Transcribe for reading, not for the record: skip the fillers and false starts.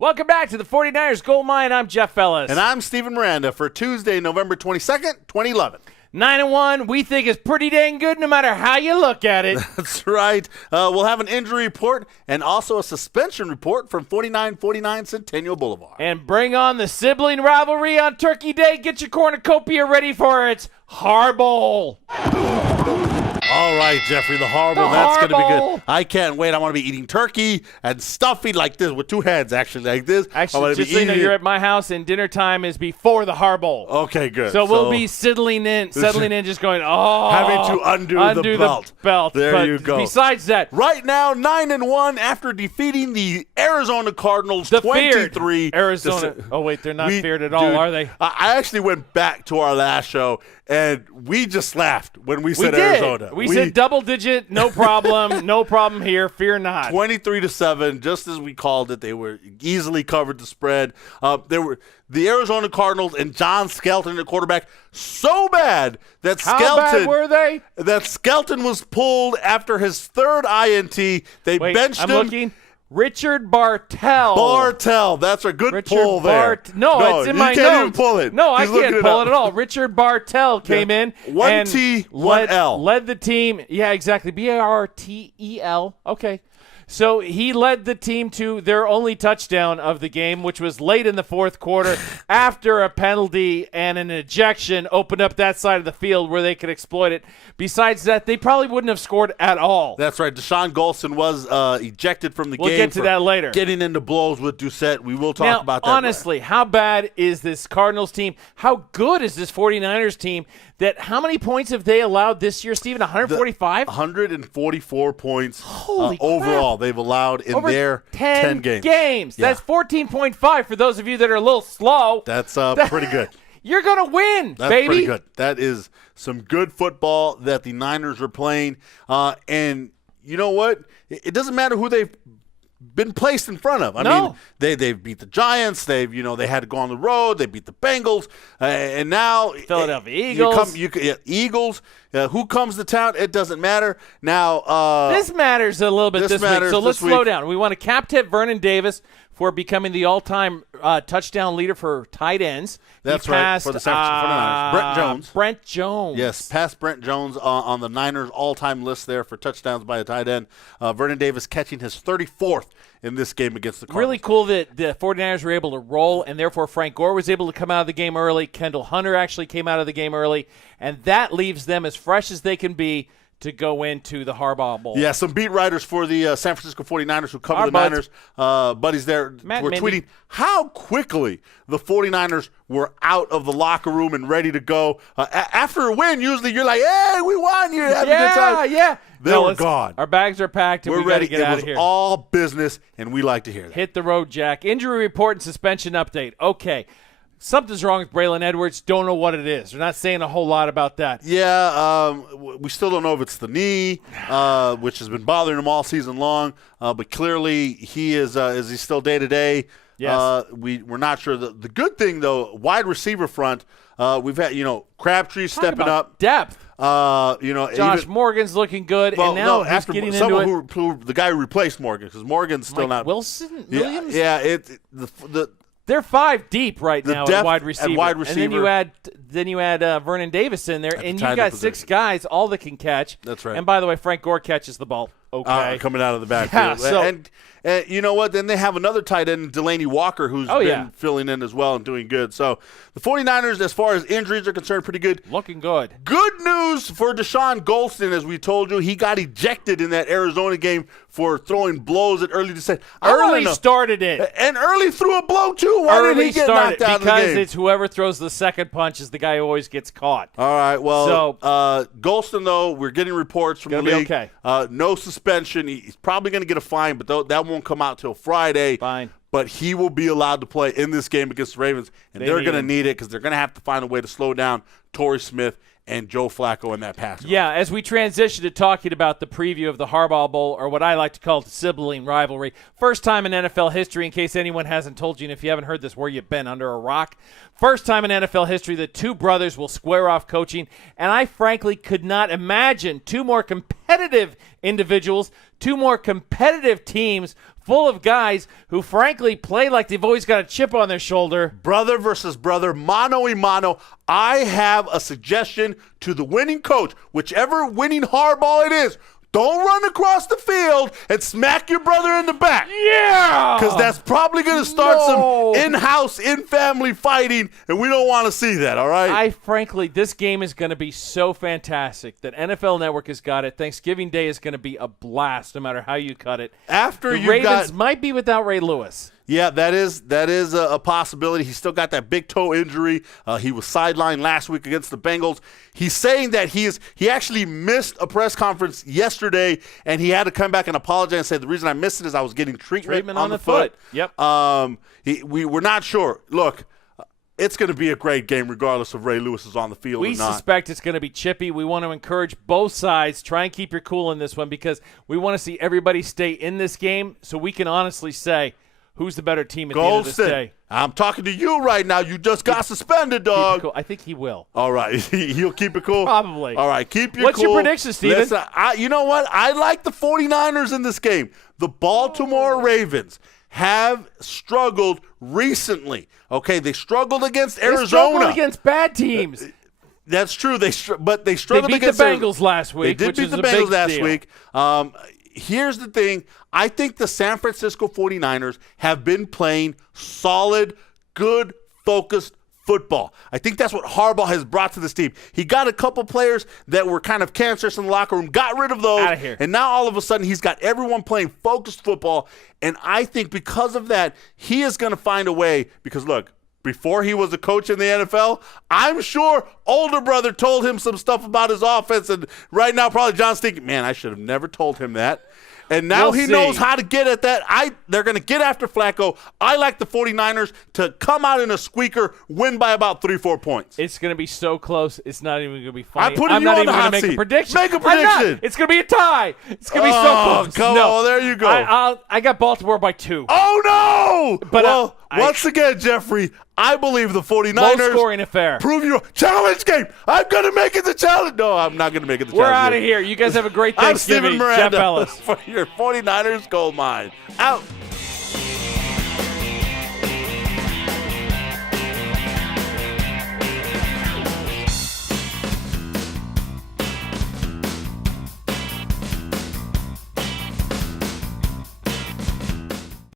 Welcome back to the 49ers Gold Mine. I'm Jeff Ellis. And I'm Steven Miranda for Tuesday, November 22nd, 2011. 9-1, we think is pretty dang good no matter how you look at it. That's right. We'll have an injury report and also a suspension report from 49 Centennial Boulevard. And bring on the sibling rivalry on Turkey Day. Get your cornucopia ready for its Harbowl. All right, Jeffrey, the horrible. That's going to be good. I can't wait. I want to be eating turkey and stuffing like this with two heads, actually, like this. Actually, just so you know, you're at my house, and dinner time is before the Harbowl. Okay, good. So we'll be settling in, just going, having to undo the belt. There you go. Besides that. Right now, 9-1 after defeating the Arizona Cardinals 23. Arizona. Oh, wait, they're not feared at all, are they? I actually went back to our last show, and we just laughed when we said Arizona. We said double digit, no problem, no problem here, fear not. 23-7, just as we called it. They were easily covered the spread. There were the Arizona Cardinals and John Skelton, the quarterback, so bad that How bad were they? That Skelton was pulled after his third INT. They benched him. I'm looking. Richard Bartel. That's a good pull there. No, it's in my notes. You can't even pull it. No, I can't pull it at all. Richard Bartel came in. One T, one L. Led the team. Yeah, exactly. Bartel. Okay. So he led the team to their only touchdown of the game, which was late in the fourth quarter after a penalty and an ejection opened up that side of the field where they could exploit it. Besides that, they probably wouldn't have scored at all. That's right. Dashon Goldson was ejected from the game. We'll get to that later. Getting into blows with Doucette. We will talk about that. Honestly, how bad is this Cardinals team? How good is this 49ers team? How many points have they allowed this year, Steven? 145? 144 points Holy overall they've allowed in their 10 games. Yeah. That's 14.5 for those of you that are a little slow. That's pretty good. You're going to win, That's baby. Pretty good. That is some good football that the Niners are playing. And you know what? It doesn't matter who they've been placed in front of. I mean, they've beat the Giants. They had to go on the road. They beat the Bengals, and now Philadelphia Eagles. Eagles. Who comes to town? It doesn't matter. Now this matters a little bit this week. So let's slow down. We want to cap tip Vernon Davis for becoming the all-time touchdown leader for tight ends. That's passed, right, for the San Francisco 49ers. Brent Jones. Yes, passed Brent Jones on the Niners all-time list there for touchdowns by a tight end. Vernon Davis catching his 34th in this game against the Cardinals. Really cool that the 49ers were able to roll, and therefore Frank Gore was able to come out of the game early. Kendal Hunter actually came out of the game early, and that leaves them as fresh as they can be to go into the Harbaugh Bowl. Yeah, some beat writers for the San Francisco 49ers who cover the Niners, buddies there, were tweeting how quickly the 49ers were out of the locker room and ready to go. After a win, usually you're like, hey, we won. You're having a good time. Yeah. They were gone. Our bags are packed, and we're ready to get out of here. It was all business, and we like to hear that. Hit the road, Jack. Injury report and suspension update. Okay. Something's wrong with Braylon Edwards. Don't know what it is. They're not saying a whole lot about that. Yeah, we still don't know if it's the knee, which has been bothering him all season long. But clearly, he is he still day-to-day? Yes. We're not sure. The good thing, though, wide receiver front, we've had, Crabtree stepping up. Depth. Josh Morgan's looking good, and now he's getting into it. The guy who replaced Morgan, because Morgan's still not. Wilson? Williams? Yeah, they're 5 deep right now at wide receiver. And then you add Vernon Davis in there, and you've got 6 guys, all that can catch. That's right. And by the way, Frank Gore catches the ball. Okay. Coming out of the backfield. Yeah, and you know what? Then they have another tight end, Delaney Walker, who's been filling in as well and doing good. So the 49ers, as far as injuries are concerned, pretty good. Looking good. Good news for Dashon Goldson, as we told you. He got ejected in that Arizona game for throwing blows at early December. Early started it. And early threw a blow, too. Why did he get knocked out of the game? Because it's whoever throws the second punch is the guy who always gets caught. All right. Well, Goldson, though, we're getting reports from the league. Okay. No suspension. He's probably going to get a fine, but that won't come out till Friday. Fine. But he will be allowed to play in this game against the Ravens, and they're going to need it because they're going to have to find a way to slow down Torrey Smith and Joe Flacco in that pass. Yeah, as we transition to talking about the preview of the Harbaugh Bowl, or what I like to call the sibling rivalry, first time in NFL history, in case anyone hasn't told you, and if you haven't heard this, where you've been, under a rock, first time in NFL history that 2 brothers will square off coaching, and I frankly could not imagine 2 more competitive individuals, 2 more competitive teams full of guys who, frankly, play like they've always got a chip on their shoulder. Brother versus brother, mano y mano. I have a suggestion to the winning coach, whichever winning hardball it is. Don't run across the field and smack your brother in the back. Yeah! Because that's probably going to start some in-house, in-family fighting, and we don't want to see that, all right? Frankly, this game is going to be so fantastic that NFL Network has got it. Thanksgiving Day is going to be a blast no matter how you cut it. The Ravens might be without Ray Lewis. Yeah, that is a possibility. He's still got that big toe injury. He was sidelined last week against the Bengals. He's saying that he actually missed a press conference yesterday, and he had to come back and apologize and say the reason I missed it is I was getting treatment on the foot. Yep. We're not sure. Look, it's going to be a great game regardless if Ray Lewis is on the field or not. We suspect it's going to be chippy. We want to encourage both sides. Try and keep your cool in this one because we want to see everybody stay in this game so we can honestly say who's the better team at the end of this day. I'm talking to you right now. You just got suspended, dog. Cool. I think he will. All right. He'll keep it cool? Probably. All right. Keep your cool. What's your prediction, Steven? Listen, you know what? I like the 49ers in this game. The Baltimore Ravens have struggled recently. Okay, they struggled against Arizona. They struggled against bad teams. That's true. But they struggled against the Bengals last week. They did beat the Bengals last week. Here's the thing. I think the San Francisco 49ers have been playing solid, good, focused football. I think that's what Harbaugh has brought to this team. He got a couple players that were kind of cancerous in the locker room, got rid of those, out of here. And now all of a sudden he's got everyone playing focused football. And I think because of that, he is going to find a way because, look, before he was a coach in the NFL, I'm sure older brother told him some stuff about his offense. And right now, probably John's thinking, man, I should have never told him that. And now he knows how to get at that. They're going to get after Flacco. I like the 49ers to come out in a squeaker, win by about 3-4 points. It's going to be so close. It's not even going to be funny. I'm not even going to make a prediction. Make a prediction. It's going to be a tie. It's going to be so close. Come on, there you go. I got Baltimore by 2. Oh, no. But once again, Jeffrey, I believe the 49ers. Low-scoring affair. Prove your challenge game. I'm going to make it the challenge. No, I'm not going to make it the challenge game. We're out of here. You guys have a great Thanksgiving. I'm Steven Miranda Jeff Ellis. for your 49ers gold mine. Out.